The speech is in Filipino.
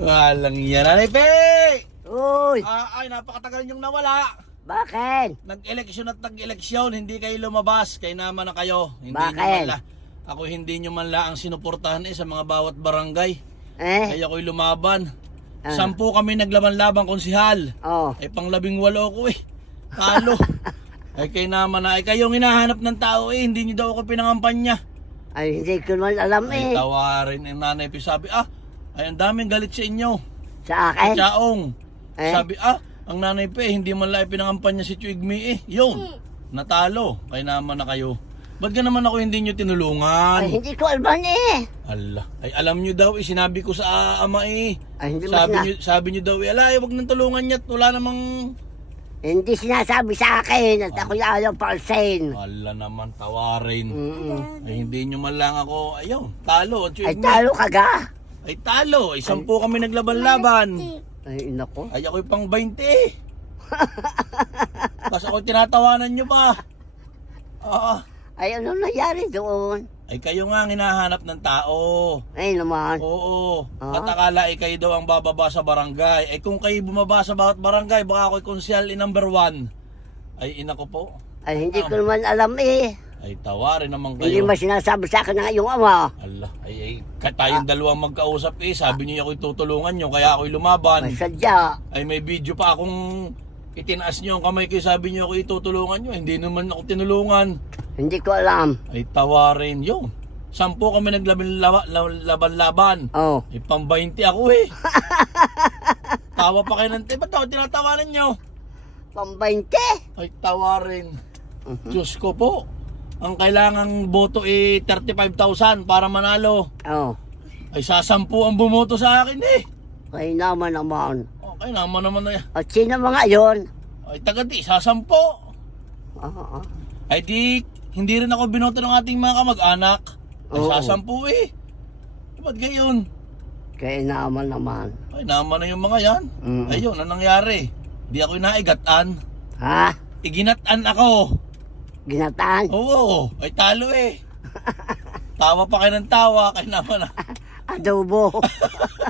Walang yan. Nanay Pe! Uy, Ah, ay, napakatagal niyong nawala. bakit? Nag-eleksyon at nag-eleksyon, hindi kayo lumabas. Kayo naman na kayo. Hindi Bakit? Nyo man la, ako hindi nyo man la ang sinuportahan eh sa mga bawat barangay. Eh? Kaya ako'y lumaban. Ah. Sampu kami naglaban-laban konsihal. Oh, Ay panglabing walo ko eh. Talo. ay kayo naman na. Ay kayong hinahanap ng tao eh. Hindi nyo daw ako pinangampanya. ay hindi ko naman alam Ay eh. tawarin ang nanay Pe. Sabi ah, ay ang daming galit sa inyo. Sa akin? Chaong. Eh? Sabi, ah, ang nanay pa eh, hindi man lang pinangampanya si Chuigmi eh. Yun, natalo. Kaya naman na kayo. Ba't ka naman ako hindi nyo tinulungan? Ay, hindi ko alam eh. Allah. Ay, alam nyo daw eh, sinabi ko sa ama eh. Ay, hindi mo Sabi sina- nyo, sabi nyo daw eh, ala, eh, wag nang tulungan niya wala namang... Hindi sinasabi sa akin at ako'y ayaw palsain. Ala naman, tawarin. Mm. Ay, hindi nyo man lang ako, ayun, talo. Ay, Chuigmi. talo ka ga? Ay, talo. Ay, sampu kami naglaban-laban. Ay, nako. Ay, ako'y pang 20 eh. Tapos ako tinatawanan nyo pa. Ah, Ay, ano nangyari doon? ay kayo nga ang hinahanap ng tao. Ay, naman. Oo. Ah. At akala ay kayo daw ang bababa sa barangay. Ay kung kayo bumaba sa bawat barangay, baka ako'y konsyal in number one. Ay ina ko po. Ay, hindi ko naman alam eh. Ay tawarin naman Hindi kayo. mo sinasabi sa akin ng iyong ama. Allah, ay ay ka- tayong dalawang magkausap eh. Sabi niyo ako'y tutulungan niyo kaya ako'y lumaban. Ay, sadya. Ay may video pa akong itinaas niyo ang kamay ko sabi niyo ako'y tutulungan niyo. Hindi naman ako tinulungan. Hindi ko alam. Ay tawarin yun. Sampu kami naglaban-laban. Oh. Pang 20 ako eh. Tawa pa kayo ng tayo. Ba't ako tinatawanan nyo? Pambainte. Ay tawarin. Mhm. Diyos ko po. Ang kailangang boto eh 35,000 para manalo. Oh. Ay sasampu ang bumoto sa akin eh. Ay, naman naman. Okay naman naman na yan. At sino mga yon? Ay taga di, sasampu. Oo. Ay di, hindi rin ako binoto ng ating mga kamag-anak. Ay Oo. sasampu eh. Ba't gayon? Kaya naman naman. Ay naman na yung mga yan. Mm. Ayun, anong nangyari? Di ako naigatan. Ha? Iginatan ako. Ginataan? Oo, ay talo eh. Tawa pa kayo ng tawa, kaya naman ah. Adobo.